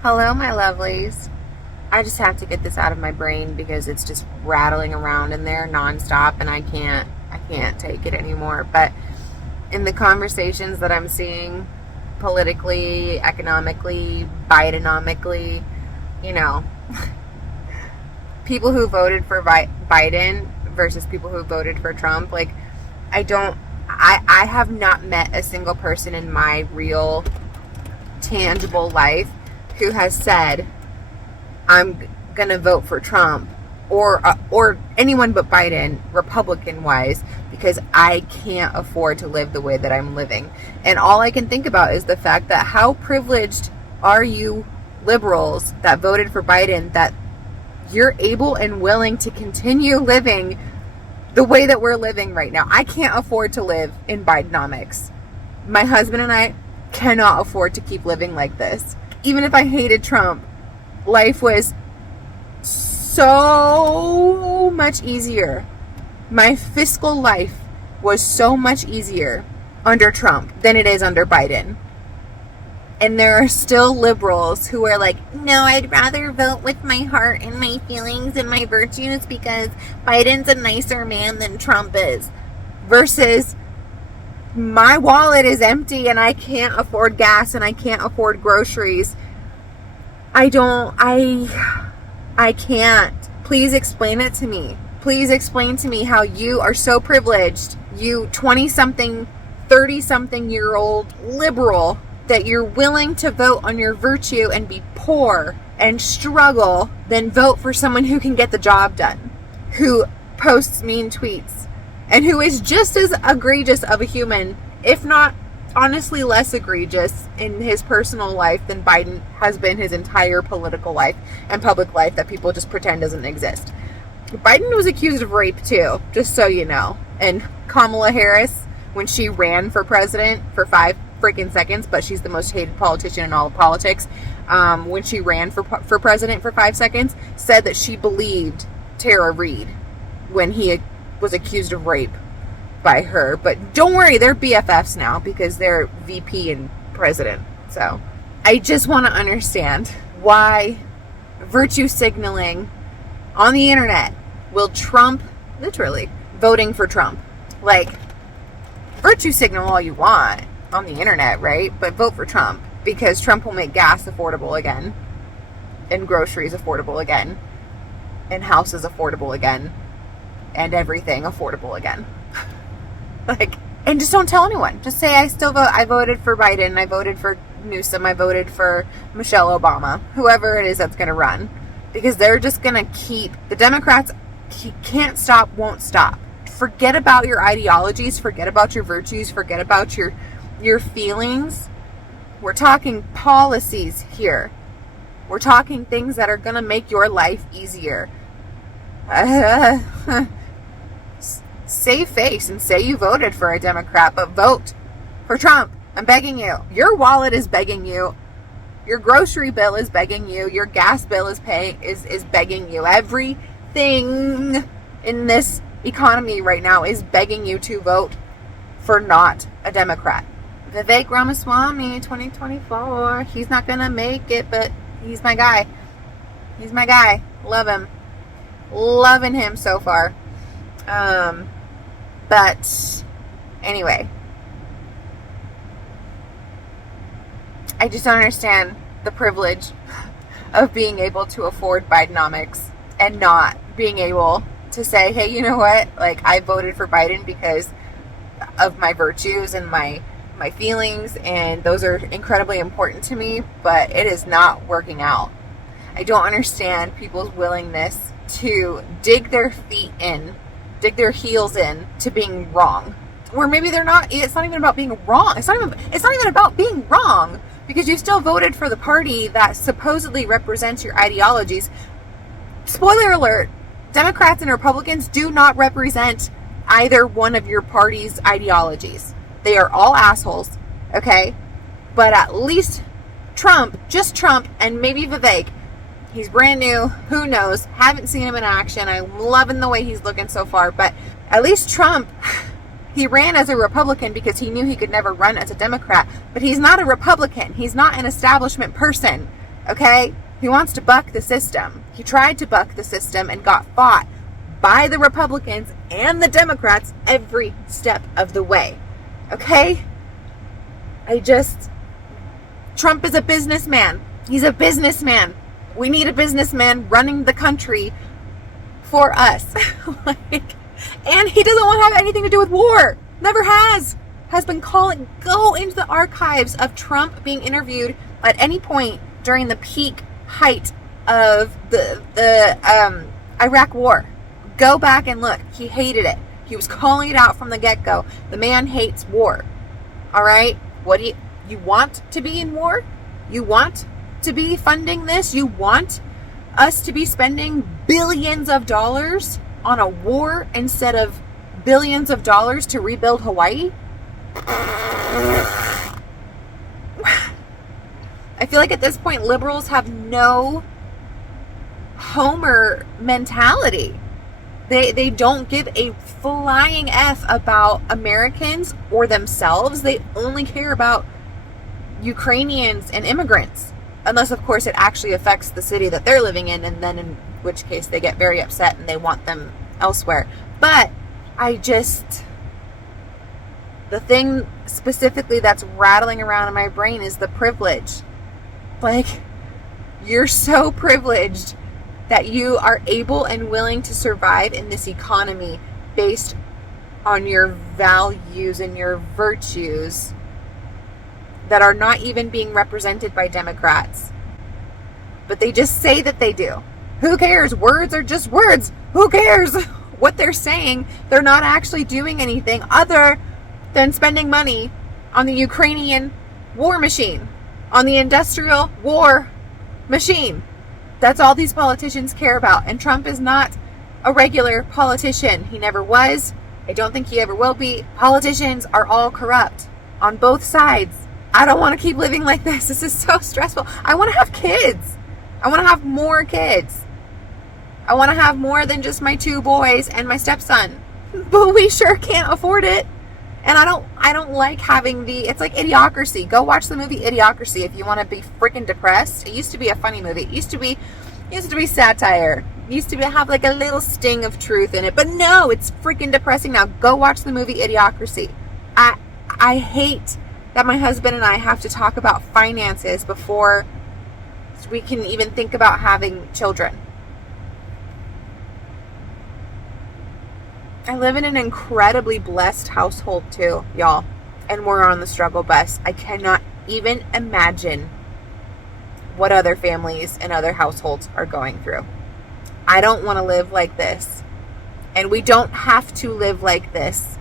Hello, my lovelies. I just have to get this out of my brain because it's just rattling around in there nonstop and I can't take it anymore. But in the conversations that I'm seeing politically, economically, Bidenomically, you know, people who voted for Biden versus people who voted for Trump, like I have not met a single person in my real tangible life who has said I'm gonna vote for Trump or anyone but Biden, Republican wise, because I can't afford to live the way that I'm living. And all I can think about is the fact that how privileged are you liberals that voted for Biden that you're able and willing to continue living the way that we're living right now. I can't afford to live in Bidenomics. My husband and I cannot afford to keep living like this. Even if I hated Trump, life was so much easier. My fiscal life was so much easier under Trump than it is under Biden. And there are still liberals who are like, no, I'd rather vote with my heart and my feelings and my virtues because Biden's a nicer man than Trump is. Versus my wallet is empty and I can't afford gas and I can't afford groceries. I can't. Please explain it to me. Please explain to me how you are so privileged, you 20-something, 30-something-year-old liberal, that you're willing to vote on your virtue and be poor and struggle, then vote for someone who can get the job done, who posts mean tweets, and who is just as egregious of a human, if not honestly less egregious in his personal life than Biden has been his entire political life and public life that people just pretend doesn't exist. Biden was accused of rape too, just so you know. And Kamala Harris, when she ran for president for 5 freaking seconds, but she's the most hated politician in all of politics, when she ran for president for 5 seconds, said that she believed Tara Reid when he was accused of rape by her. But don't worry, they're BFFs now because they're VP and president. So I just want to understand why virtue signaling on the internet will trump literally voting for Trump. Like, virtue signal all you want on the internet, right? But vote for Trump because Trump will make gas affordable again, and groceries affordable again, and houses affordable again, and everything affordable again. Like, and just don't tell anyone. Just say I voted for Biden, I voted for Newsom, I voted for Michelle Obama, whoever it is that's going to run, because they're just going to keep, the Democrats can't stop, won't stop. Forget about your ideologies, forget about your virtues, forget about your feelings. We're talking policies here. We're talking things that are going to make your life easier. Save face and say you voted for a Democrat, but vote for Trump. I'm begging you. Your wallet is begging you. Your grocery bill is begging you. Your gas bill is begging you. Everything in this economy right now is begging you to vote for not a Democrat. Vivek Ramaswamy, 2024. He's not going to make it, but he's my guy. He's my guy. Love him. Loving him so far. But anyway, I just don't understand the privilege of being able to afford Bidenomics and not being able to say, hey, you know what? Like, I voted for Biden because of my virtues and my feelings, and those are incredibly important to me, but it is not working out. I don't understand people's willingness to dig their heels in to being wrong. Or maybe they're not, it's not even about being wrong. It's not even about being wrong, because you still voted for the party that supposedly represents your ideologies. Spoiler alert, Democrats and Republicans do not represent either one of your party's ideologies. They are all assholes, okay? But at least Trump, just Trump, and maybe Vivek, he's brand new, who knows, haven't seen him in action, I'm loving the way he's looking so far, but at least Trump, he ran as a Republican because he knew he could never run as a Democrat, but he's not a Republican, he's not an establishment person, Okay? He wants to buck the system. He tried to buck the system and got fought by the Republicans and the Democrats every step of the way. Okay? Trump is a businessman. He's a businessman. We need a businessman running the country for us. And he doesn't want to have anything to do with war. Never has. Has been calling, go into the archives of Trump being interviewed at any point during the peak height of the Iraq war. Go back and look. He hated it. He was calling it out from the get-go. The man hates war. All right? What do you want to be in war? You want to be funding this? You want us to be spending billions of dollars on a war instead of billions of dollars to rebuild Hawaii? I feel like at this point liberals have no Homer mentality. They don't give a flying F about Americans or themselves. They only care about Ukrainians and immigrants. Unless, of course, it actually affects the city that they're living in, and then in which case they get very upset and they want them elsewhere. But the thing specifically that's rattling around in my brain is the privilege. Like, you're so privileged that you are able and willing to survive in this economy based on your values and your virtues that are not even being represented by Democrats. But they just say that they do. Who cares? Words are just words. Who cares what they're saying? They're not actually doing anything other than spending money on the Ukrainian war machine, on the industrial war machine. That's all these politicians care about. And Trump is not a regular politician. He never was. I don't think he ever will be. Politicians are all corrupt on both sides. I don't want to keep living like this. This is so stressful. I want to have kids. I want to have more kids. I want to have more than just my 2 boys and my stepson. But we sure can't afford it. And I don't like having it's like Idiocracy. Go watch the movie Idiocracy if you want to be freaking depressed. It used to be a funny movie. It used to be satire. It used to have like a little sting of truth in it. But no, it's freaking depressing now. Go watch the movie Idiocracy. I hate that my husband and I have to talk about finances before we can even think about having children. I live in an incredibly blessed household too, y'all. And we're on the struggle bus. I cannot even imagine what other families and other households are going through. I don't want to live like this. And we don't have to live like this.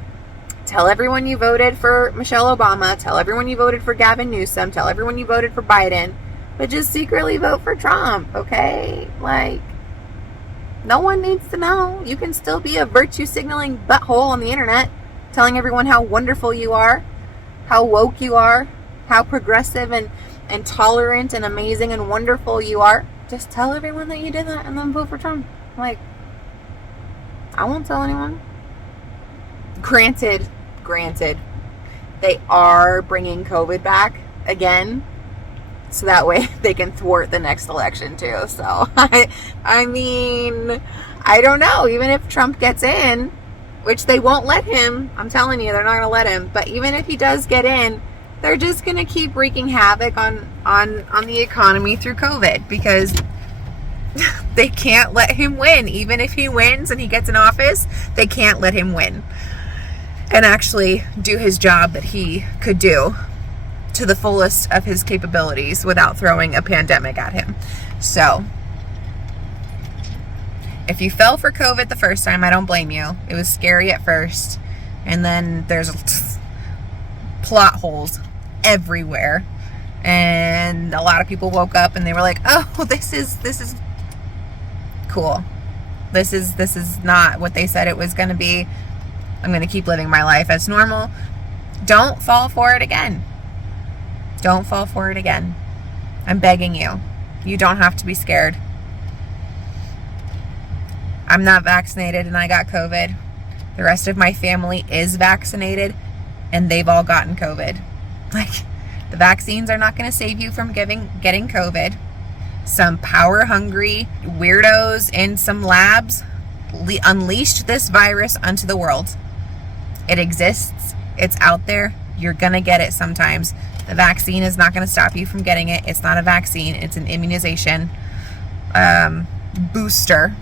Tell everyone you voted for Michelle Obama. Tell everyone you voted for Gavin Newsom. Tell everyone you voted for Biden. But just secretly vote for Trump, okay? Like, no one needs to know. You can still be a virtue signaling butthole on the internet, telling everyone how wonderful you are, how woke you are, how progressive and tolerant and amazing and wonderful you are. Just tell everyone that you did that and then vote for Trump. Like, I won't tell anyone. Granted, they are bringing COVID back again, so that way they can thwart the next election too. So, I mean, I don't know. Even if Trump gets in, which they won't let him, I'm telling you, they're not going to let him. But even if he does get in, they're just going to keep wreaking havoc on the economy through COVID, because they can't let him win. Even if he wins and he gets in office, they can't let him win and actually do his job that he could do to the fullest of his capabilities without throwing a pandemic at him. So, if you fell for COVID the first time, I don't blame you. It was scary at first, and then there's plot holes everywhere, and a lot of people woke up and they were like, "Oh, this is cool. This is not what they said it was going to be. I'm going to keep living my life as normal." Don't fall for it again. Don't fall for it again. I'm begging you. You don't have to be scared. I'm not vaccinated and I got COVID. The rest of my family is vaccinated and they've all gotten COVID. Like, the vaccines are not going to save you from getting COVID. some power-hungry weirdos in some labs unleashed this virus onto the world. It exists. It's out there. You're going to get it sometimes. The vaccine is not going to stop you from getting it. It's not a vaccine. It's an immunization booster.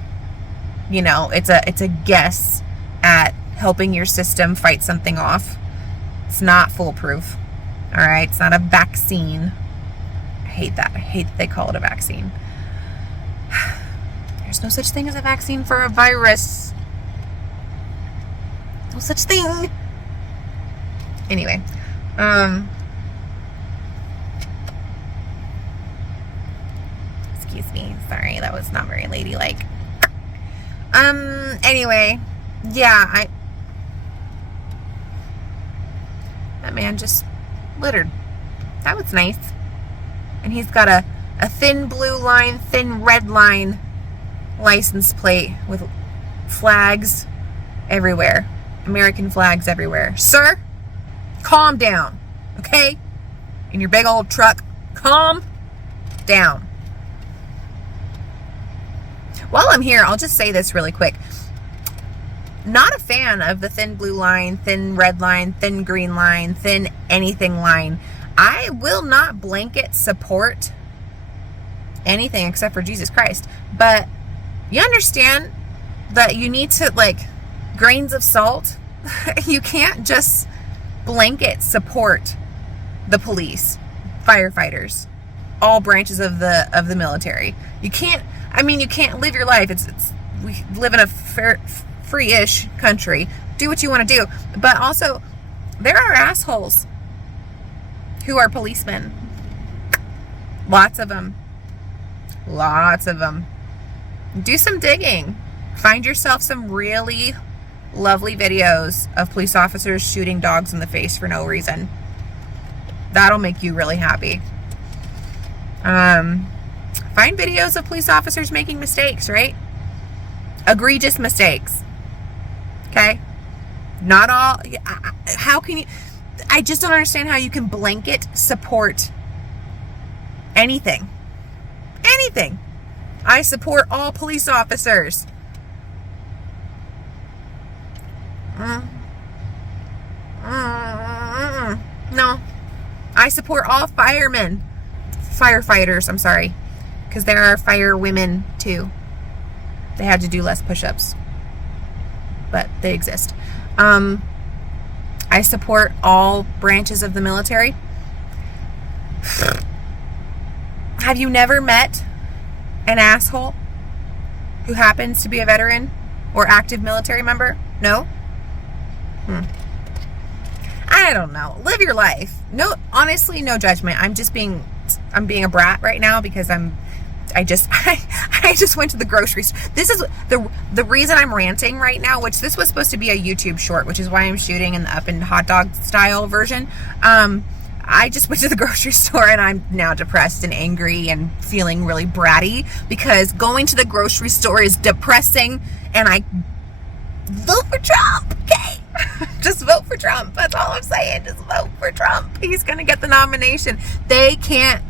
You know, it's a guess at helping your system fight something off. It's not foolproof. All right? It's not a vaccine. I hate that. I hate that they call it a vaccine. There's no such thing as a vaccine for a virus. No such thing. Anyway, excuse me. Sorry, that was not very ladylike. Anyway, yeah, that man just littered. That was nice. And he's got a thin blue line, thin red line license plate with flags everywhere. American flags everywhere. Sir, calm down, okay? In your big old truck, calm down. While I'm here, I'll just say this really quick. Not a fan of the thin blue line, thin red line, thin green line, thin anything line. I will not blanket support anything except for Jesus Christ. But you understand that you need to, like, grains of salt. You can't just blanket support the police, firefighters, all branches of the military. You can't. I mean, you can't live your life. We live in a free-ish country. Do what you want to do, but also there are assholes who are policemen. Lots of them. Lots of them. Do some digging. Find yourself some really lovely videos of police officers shooting dogs in the face for no reason. That'll make you really happy. Find videos of police officers making mistakes, right? Egregious mistakes. Okay? Not all. How can you? I just don't understand how you can blanket support anything. Anything. I support all police officers. No. I support all firemen. Firefighters, I'm sorry. Because there are fire women too. They had to do less push-ups. But they exist. I support all branches of the military. Have you never met an asshole who happens to be a veteran or active military member? No? I don't know. Live your life. No, honestly, no judgment. I'm being a brat right now because I just went to the grocery store. This is the reason I'm ranting right now, which this was supposed to be a YouTube short, which is why I'm shooting in the up and hot dog style version. I just went to the grocery store and I'm now depressed and angry and feeling really bratty because going to the grocery store is depressing, and I vote for Trump, okay? Just vote for Trump. That's all I'm saying. Just vote for Trump. He's going to get the nomination. They can't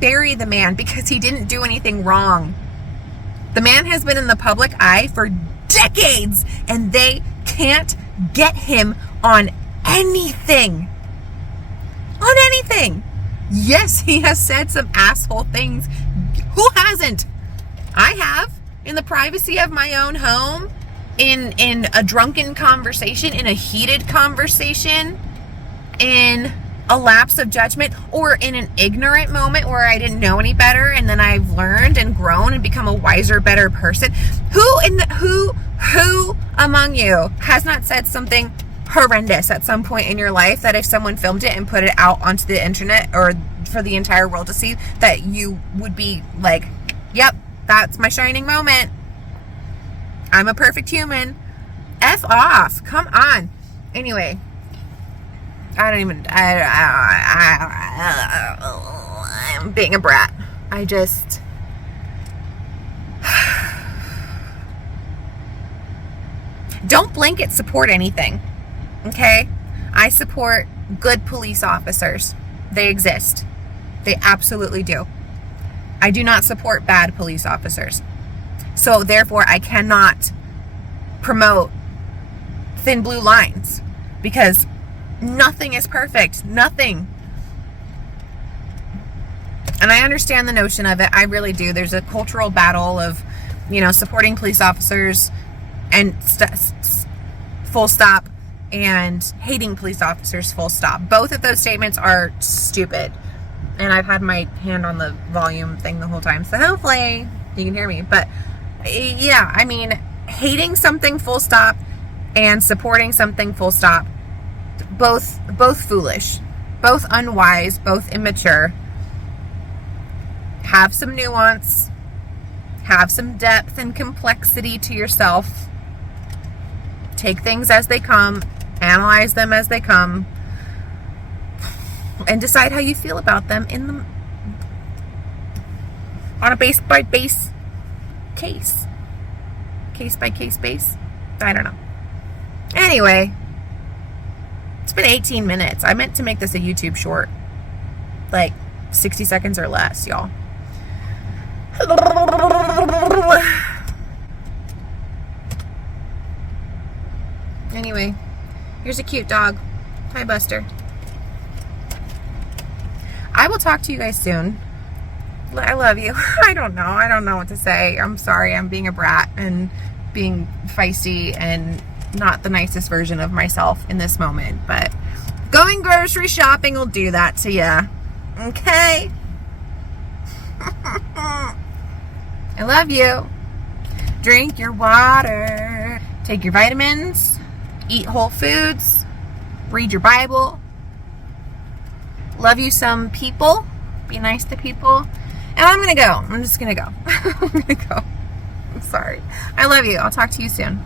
bury the man because he didn't do anything wrong. The man has been in the public eye for decades, and they can't get him on anything. On anything. Yes, he has said some asshole things. Who hasn't? I have, in the privacy of my own home, in a drunken conversation, in a heated conversation, in a lapse of judgment, or in an ignorant moment where I didn't know any better, and then I've learned and grown and become a wiser, better person. Who among you has not said something horrendous at some point in your life that if someone filmed it and put it out onto the internet or for the entire world to see, that you would be like, yep, that's my shining moment. I'm a perfect human. F off. Come on. Anyway, I'm being a brat. Don't blanket support anything. Okay? I support good police officers. They exist. They absolutely do. I do not support bad police officers. So therefore, I cannot promote thin blue lines, because nothing is perfect. Nothing. And I understand the notion of it. I really do. There's a cultural battle of, supporting police officers and full stop, and hating police officers full stop. Both of those statements are stupid. And I've had my hand on the volume thing the whole time, so hopefully you can hear me. But yeah, I mean, hating something full stop and supporting something full stop, both foolish, both unwise, both immature. Have some nuance, have some depth and complexity to yourself. Take things as they come, analyze them as they come, and decide how you feel about them on a base by base case by case base. I don't know. Anyway, it's been 18 minutes. I meant to make this a YouTube short, like 60 seconds or less, y'all. Anyway, here's a cute dog. Hi, Buster. I will talk to you guys soon. I love you. I don't know what to say. I'm sorry. I'm being a brat and being feisty and not the nicest version of myself in this moment. But going grocery shopping will do that to you. Okay? I love you. Drink your water. Take your vitamins. Eat whole foods. Read your Bible. Love you some people. Be nice to people. And I'm going to go. I'm just going to go. I'm going to go. I'm sorry. I love you. I'll talk to you soon.